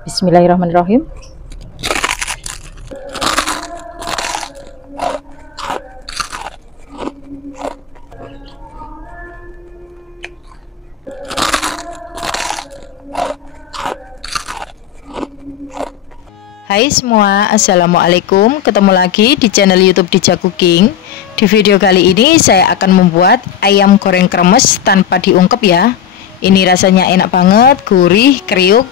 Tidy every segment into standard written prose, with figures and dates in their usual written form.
Bismillahirrahmanirrahim. Hai semua, assalamualaikum. Ketemu lagi di channel YouTube Dija Cooking. Di video kali ini saya akan membuat ayam goreng kremes tanpa diungkep ya. Ini rasanya enak banget, gurih, kriuk.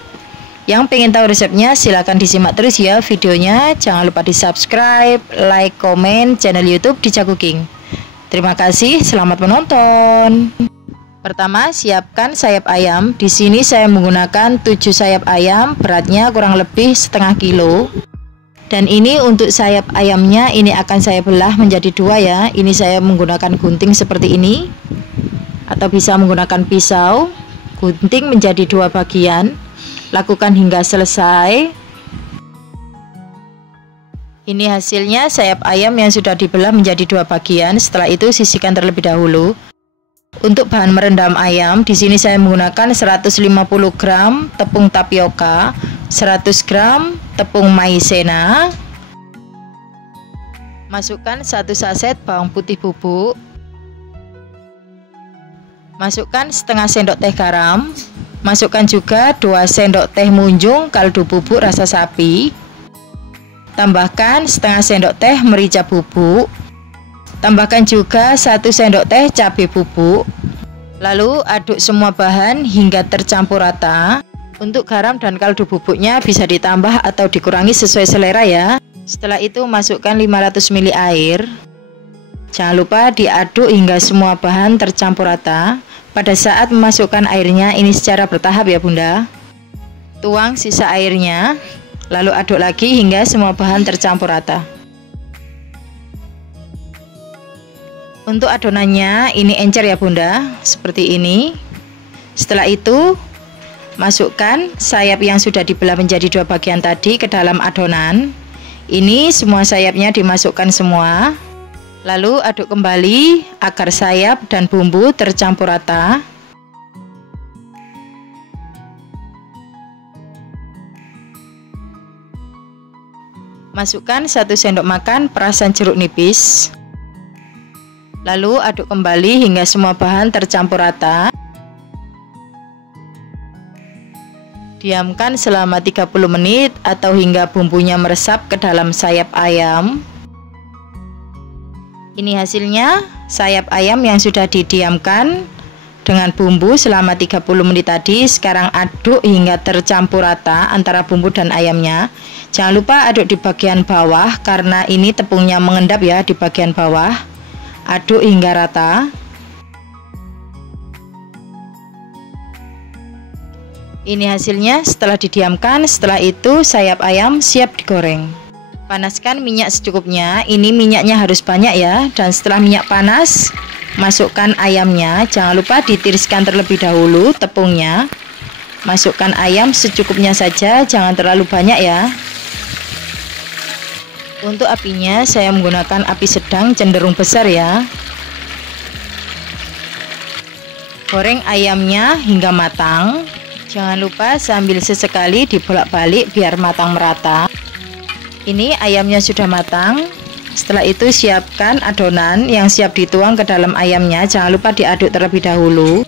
Yang pengen tahu resepnya silahkan disimak terus ya videonya. Jangan lupa di subscribe, like, komen channel YouTube Dija Cooking. Terima kasih, selamat menonton. Pertama, siapkan sayap ayam. Di sini saya menggunakan 7 sayap ayam, beratnya kurang lebih setengah kilo. Dan ini untuk sayap ayamnya ini akan saya belah menjadi dua ya. Ini saya menggunakan gunting seperti ini, atau bisa menggunakan pisau. Gunting menjadi dua bagian. Lakukan hingga selesai. Ini hasilnya sayap ayam yang sudah dibelah menjadi dua bagian. Setelah itu sisihkan terlebih dahulu. Untuk bahan merendam ayam, di sini saya menggunakan 150 gram tepung tapioka, 100 gram tepung maizena. Masukkan 1 saset bawang putih bubuk. Masukkan setengah sendok teh garam. Masukkan juga 2 sendok teh munjung kaldu bubuk rasa sapi. Tambahkan setengah sendok teh merica bubuk. Tambahkan juga 1 sendok teh cabai bubuk. Lalu aduk semua bahan hingga tercampur rata. Untuk garam dan kaldu bubuknya bisa ditambah atau dikurangi sesuai selera ya. Setelah itu masukkan 500 ml air. Jangan lupa diaduk hingga semua bahan tercampur rata. Pada saat memasukkan airnya ini secara bertahap ya bunda. Tuang sisa airnya. Lalu aduk lagi hingga semua bahan tercampur rata. Untuk adonannya ini encer ya bunda, seperti ini. Setelah itu masukkan sayap yang sudah dibelah menjadi dua bagian tadi ke dalam adonan. Ini semua sayapnya dimasukkan semua. Lalu aduk kembali agar sayap dan bumbu tercampur rata. Masukkan 1 sendok makan perasan jeruk nipis. Lalu aduk kembali hingga semua bahan tercampur rata. Diamkan selama 30 menit atau hingga bumbunya meresap ke dalam sayap ayam. Ini hasilnya sayap ayam yang sudah didiamkan dengan bumbu selama 30 menit tadi. Sekarang aduk hingga tercampur rata antara bumbu dan ayamnya. Jangan lupa aduk di bagian bawah karena ini tepungnya mengendap ya di bagian bawah. Aduk hingga rata. Ini hasilnya setelah didiamkan. Setelah itu sayap ayam siap digoreng. Panaskan minyak secukupnya. Ini minyaknya harus banyak ya. Dan setelah minyak panas, masukkan ayamnya. Jangan lupa ditiriskan terlebih dahulu tepungnya. Masukkan ayam secukupnya saja, jangan terlalu banyak ya. Untuk apinya saya menggunakan api sedang cenderung besar ya. Goreng ayamnya hingga matang. Jangan lupa sambil sesekali dibolak-balik biar matang merata. Ini ayamnya sudah matang. Setelah itu siapkan adonan yang siap dituang ke dalam ayamnya. Jangan lupa diaduk terlebih dahulu.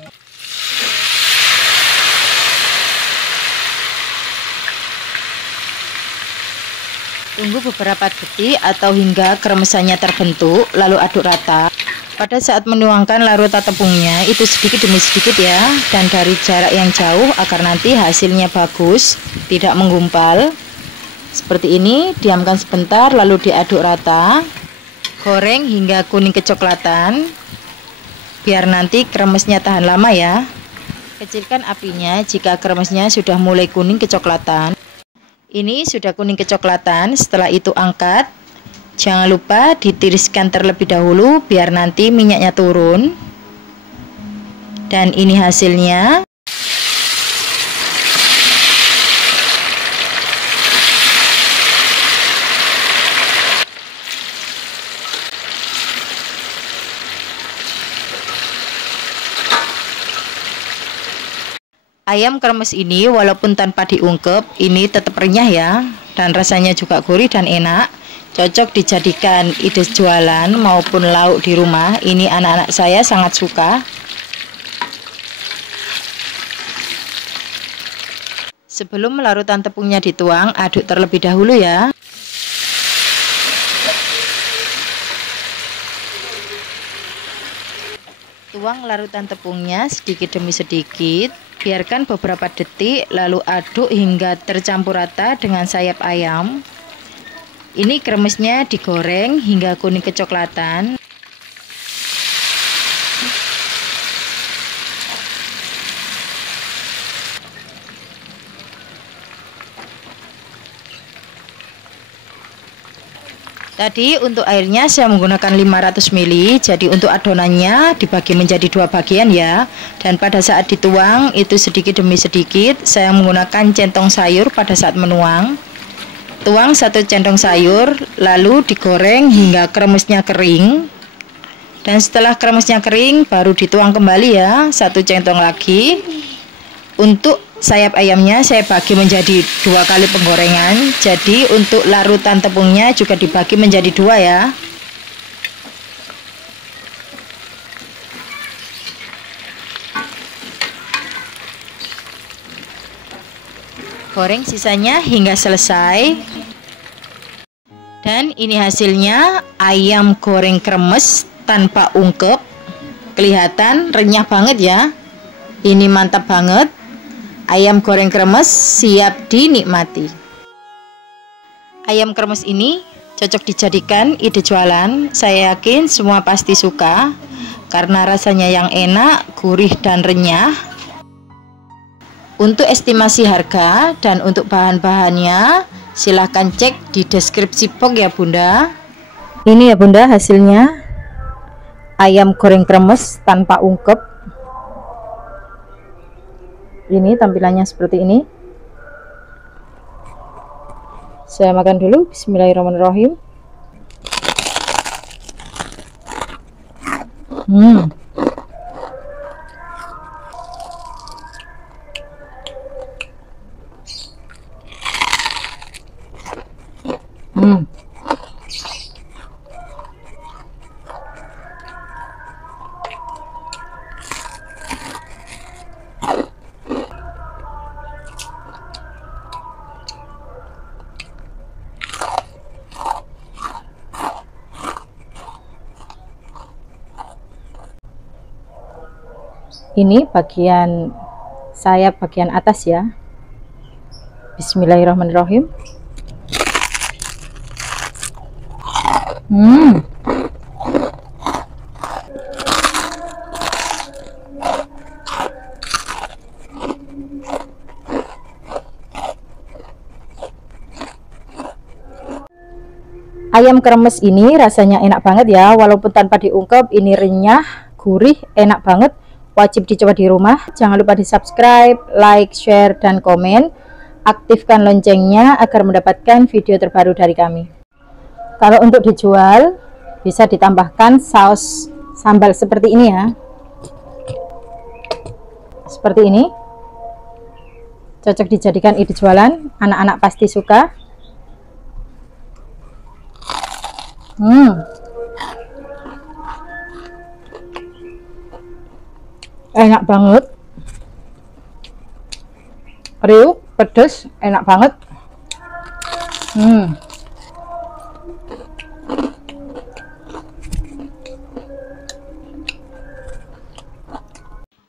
Tunggu beberapa detik atau hingga kremesannya terbentuk, lalu aduk rata. Pada saat menuangkan larutan tepungnya itu sedikit demi sedikit ya, dan dari jarak yang jauh agar nanti hasilnya bagus, tidak menggumpal. Seperti ini, diamkan sebentar lalu diaduk rata. Goreng hingga kuning kecoklatan, biar nanti kremesnya tahan lama ya. Kecilkan apinya jika kremesnya sudah mulai kuning kecoklatan. Ini sudah kuning kecoklatan, setelah itu angkat. Jangan lupa ditiriskan terlebih dahulu biar nanti minyaknya turun. Dan ini hasilnya. Ayam kremes ini walaupun tanpa diungkep, ini tetap renyah ya, dan rasanya juga gurih dan enak. Cocok dijadikan ide jualan maupun lauk di rumah. Ini anak-anak saya sangat suka. Sebelum larutan tepungnya dituang, aduk terlebih dahulu ya. Tuang larutan tepungnya sedikit demi sedikit. Biarkan beberapa detik, lalu aduk hingga tercampur rata dengan sayap ayam. Ini kremesnya digoreng hingga kuning kecoklatan. Tadi untuk airnya saya menggunakan 500 ml, jadi untuk adonannya dibagi menjadi 2 bagian ya. Dan pada saat dituang itu sedikit demi sedikit, saya menggunakan centong sayur pada saat menuang. Tuang 1 centong sayur, lalu digoreng hingga kremesnya kering. Dan setelah kremesnya kering, baru dituang kembali ya, 1 centong lagi. Untuk sayap ayamnya saya bagi menjadi 2 kali penggorengan. Jadi untuk larutan tepungnya juga dibagi menjadi 2 ya. Goreng sisanya hingga selesai. Dan ini hasilnya, ayam goreng kremes tanpa ungkep. Kelihatan renyah banget ya. Ini mantap banget. Ayam goreng kremes siap dinikmati. Ayam kremes ini cocok dijadikan ide jualan. Saya yakin semua pasti suka karena rasanya yang enak, gurih dan renyah. Untuk estimasi harga dan untuk bahan-bahannya silahkan cek di deskripsi box ya Bunda. Ini ya Bunda hasilnya, ayam goreng kremes tanpa ungkep. Ini tampilannya seperti ini. Saya makan dulu. Bismillahirrahmanirrahim. Ini bagian sayap bagian atas ya. Bismillahirrahmanirrahim. Ayam kremes ini rasanya enak banget ya, walaupun tanpa diungkep. Ini renyah, gurih, enak banget. Wajib dicoba di rumah. Jangan lupa di subscribe, like, share, dan komen. Aktifkan loncengnya agar mendapatkan video terbaru dari kami. Kalau untuk dijual bisa ditambahkan saus sambal seperti ini ya. Seperti ini. Cocok dijadikan ide jualan. Anak-anak pasti suka. Enak banget, riuh, pedes, enak banget.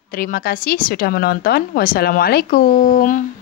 Terima kasih sudah menonton. Wassalamualaikum.